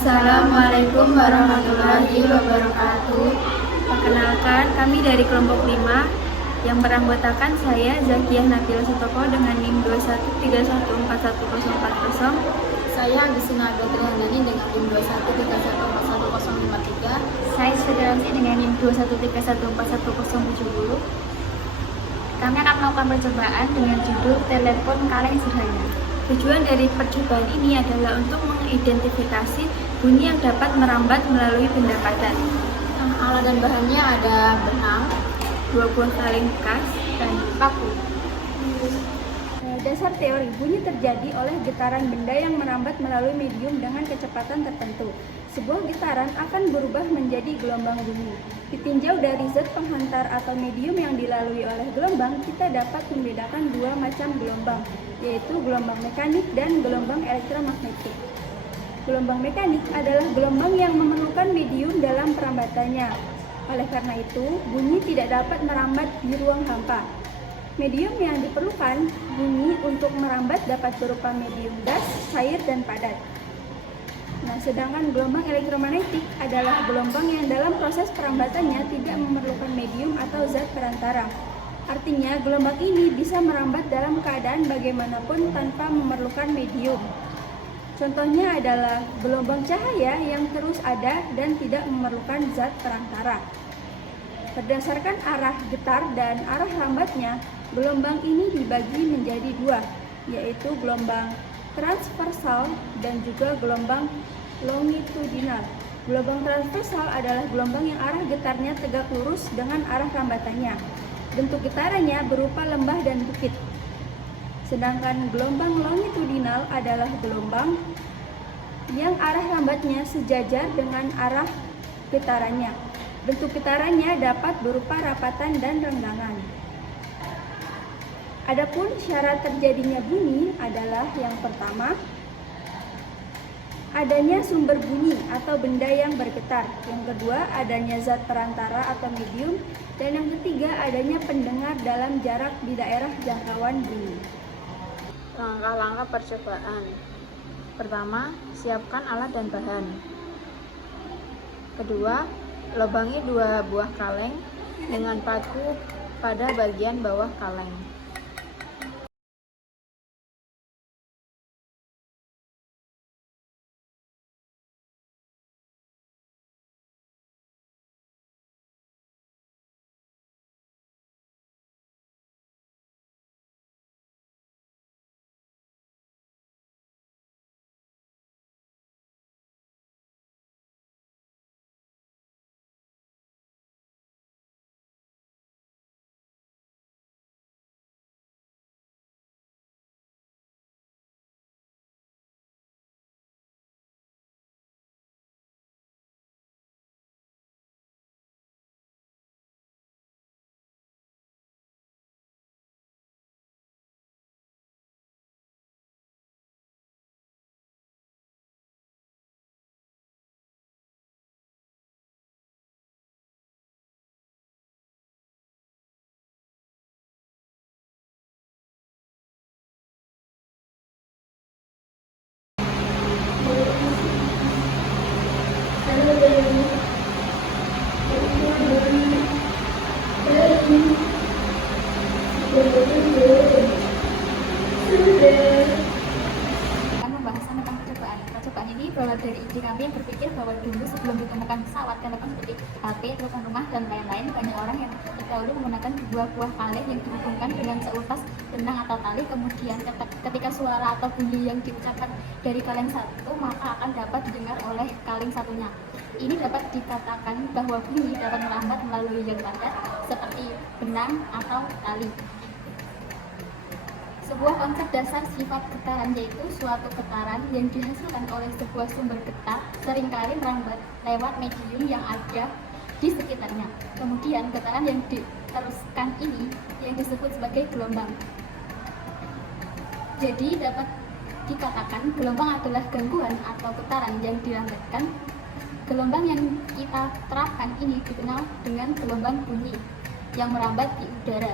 Assalamualaikum warahmatullahi wabarakatuh. Perkenalkan, kami dari kelompok 5 yang beranggotakan saya Zakiyah Nabila Sutoko dengan NIM 21314140. Saya Agustina Trihandani dengan NIM 21314153. Saya Sederhanti dengan NIM 21314170. Kami akan melakukan percobaan dengan judul telepon kaleng sederhana. Tujuan dari percobaan ini adalah untuk mengidentifikasi bunyi yang dapat merambat melalui benda padat. Alat dan bahannya ada benang, 2 buah kaleng bekas, dan paku. Dasar teori, bunyi terjadi oleh getaran benda yang merambat melalui medium dengan kecepatan tertentu. Sebuah getaran akan berubah menjadi gelombang bunyi. Ditinjau dari zat penghantar atau medium yang dilalui oleh gelombang, kita dapat membedakan dua macam gelombang, yaitu gelombang mekanik dan gelombang elektromagnetik. Gelombang mekanik adalah gelombang yang memerlukan medium dalam perambatannya. Oleh karena itu, bunyi tidak dapat merambat di ruang hampa. Medium yang diperlukan bunyi untuk merambat dapat berupa medium gas, cair, dan padat. Sedangkan gelombang elektromagnetik adalah gelombang yang dalam proses perambatannya tidak memerlukan medium atau zat perantara. Artinya, gelombang ini bisa merambat dalam keadaan bagaimanapun tanpa memerlukan medium. Contohnya adalah gelombang cahaya yang terus ada dan tidak memerlukan zat perantara. Berdasarkan arah getar dan arah rambatnya, gelombang ini dibagi menjadi dua, yaitu gelombang transversal dan juga gelombang longitudinal. Gelombang transversal adalah gelombang yang arah getarnya tegak lurus dengan arah rambatannya. Bentuk getarannya berupa lembah dan bukit. Sedangkan gelombang longitudinal adalah gelombang yang arah rambatnya sejajar dengan arah getarannya. Bentuk getarannya dapat berupa rapatan dan renggangan. Adapun syarat terjadinya bunyi adalah yang pertama, adanya sumber bunyi atau benda yang bergetar. Yang kedua, adanya zat perantara atau medium. Dan yang ketiga, adanya pendengar dalam jarak di daerah jangkauan bunyi. Langkah-langkah percobaan. Pertama, siapkan alat dan bahan. Kedua, lubangi 2 buah kaleng dengan paku pada bagian bawah kaleng. Pembahasan tentang percobaan. Percobaan ini berawal dari ide kami yang berpikir bahwa dulu sebelum ditemukan pesawat, telepon seperti HP, telepon rumah, dan lain-lain, banyak orang yang terdahulu menggunakan 2 buah kaleng yang dihubungkan dengan seutas benang atau tali. Kemudian ketika suara atau bunyi yang diucapkan dari kaleng satu, maka akan dapat didengar oleh kaleng satunya. Ini dapat dikatakan bahwa bunyi dapat merambat melalui yang padat seperti benang atau tali. Sebuah konsep dasar sifat getaran yaitu suatu getaran yang dihasilkan oleh sebuah sumber getar seringkali merambat lewat medium yang ada di sekitarnya. Kemudian getaran yang diteruskan ini yang disebut sebagai gelombang. Jadi dapat dikatakan gelombang adalah gangguan atau getaran yang dirambatkan. Gelombang yang kita terapkan ini dikenal dengan gelombang bunyi yang merambat di udara.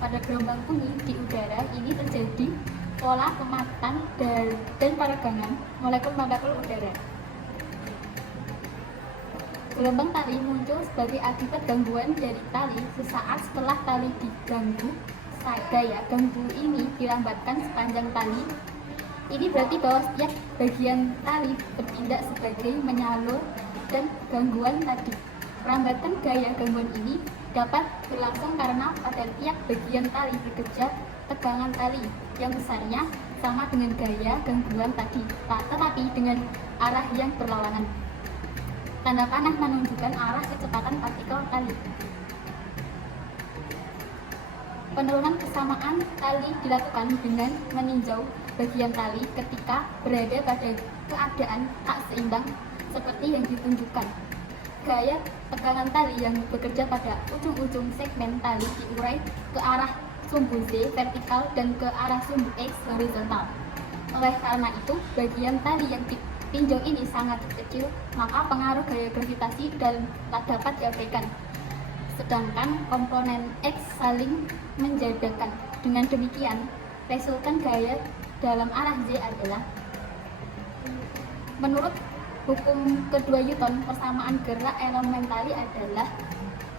Pada gelombang bunyi di udara ini terjadi pola pematan dan peregangan molekul-molekul udara. Gelombang tali muncul sebagai akibat gangguan dari tali sesaat setelah tali diganggu. Gaya ganggu ini dilambatkan sepanjang tali. Ini berarti bahwa setiap bagian tali bertindak sebagai menyalur dan gangguan tadi. Perlambatan gaya gangguan ini dapat berlangsung karena pada tiap bagian tali bekerja tegangan tali yang besarnya sama dengan gaya gangguan tadi, tetapi dengan arah yang berlawanan. Tanda panah menunjukkan arah kecepatan partikel tali. Penurunan kesamaan tali dilakukan dengan meninjau bagian tali ketika berada pada keadaan tak seimbang seperti yang ditunjukkan. Gaya tegangan tali yang bekerja pada ujung-ujung segmen tali diurai ke arah sumbu Z vertikal dan ke arah sumbu X horizontal. Oleh karena itu, bagian tali yang ditinjau ini sangat kecil, maka pengaruh gaya gravitasi dan tak dapat diabaikan. Sedangkan komponen X saling menjadakan. Dengan demikian, resultan gaya dalam arah Z adalah, menurut hukum kedua Newton, persamaan gerak elemen tali adalah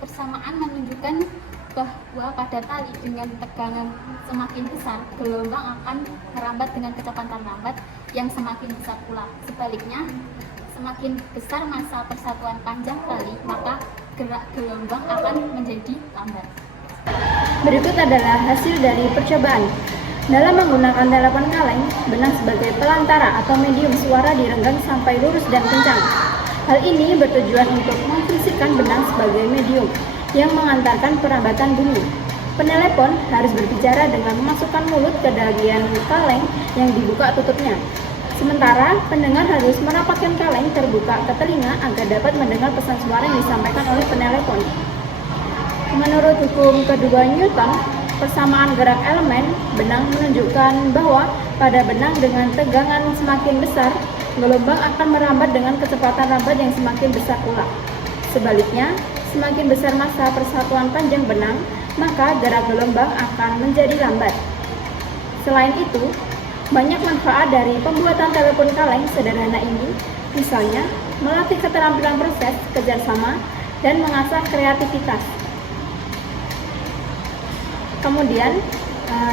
persamaan menunjukkan bahwa pada tali dengan tegangan semakin besar, gelombang akan merambat dengan kecepatan lambat yang semakin besar pula. Sebaliknya, semakin besar massa persatuan panjang tali, maka gerak gelombang akan menjadi lambat. Berikut adalah hasil dari percobaan. Dalam menggunakan telepon kaleng, benang sebagai pelantara atau medium suara direnggang sampai lurus dan kencang. Hal ini bertujuan untuk memfungsikan benang sebagai medium yang mengantarkan perambatan bunyi. Penelepon harus berbicara dengan memasukkan mulut ke bagian kaleng yang dibuka tutupnya. Sementara pendengar harus merapatkan kaleng terbuka ke telinga agar dapat mendengar pesan suara yang disampaikan oleh penelepon. Menurut hukum kedua Newton, persamaan gerak elemen benang menunjukkan bahwa pada benang dengan tegangan semakin besar, gelombang akan merambat dengan kecepatan rambat yang semakin besar pula. Sebaliknya, semakin besar massa persatuan panjang benang, maka gerak gelombang akan menjadi lambat. Selain itu, banyak manfaat dari pembuatan telepon kaleng sederhana ini, misalnya melatih keterampilan proses kerjasama dan mengasah kreativitas. Kemudian,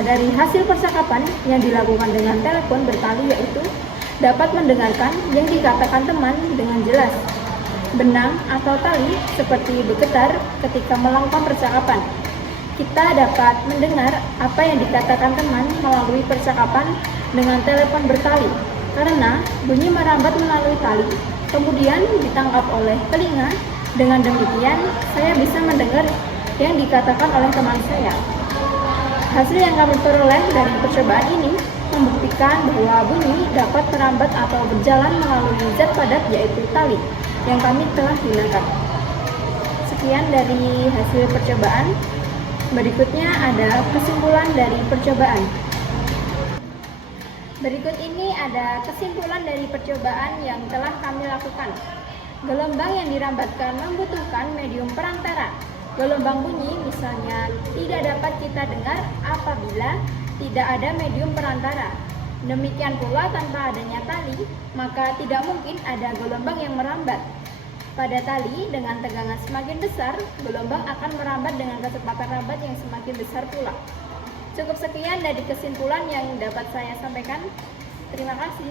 dari hasil percakapan yang dilakukan dengan telepon bertali yaitu dapat mendengarkan yang dikatakan teman dengan jelas. Benang atau tali seperti bergetar ketika melakukan percakapan. Kita dapat mendengar apa yang dikatakan teman melalui percakapan dengan telepon bertali, karena bunyi merambat melalui tali, kemudian ditangkap oleh telinga. Dengan demikian, saya bisa mendengar yang dikatakan oleh teman saya. Hasil yang kami peroleh dari percobaan ini membuktikan bahwa bunyi dapat merambat atau berjalan melalui zat padat yaitu tali yang kami telah gunakan. Sekian dari hasil percobaan. Berikutnya ada kesimpulan dari percobaan. Berikut ini ada kesimpulan dari percobaan yang telah kami lakukan. Gelombang yang dirambatkan membutuhkan medium perantara. Gelombang bunyi misalnya tidak dapat kita dengar apabila tidak ada medium perantara. Demikian pula tanpa adanya tali, maka tidak mungkin ada gelombang yang merambat. Pada tali dengan tegangan semakin besar, gelombang akan merambat dengan kecepatan rambat yang semakin besar pula. Cukup sekian dari kesimpulan yang dapat saya sampaikan. Terima kasih.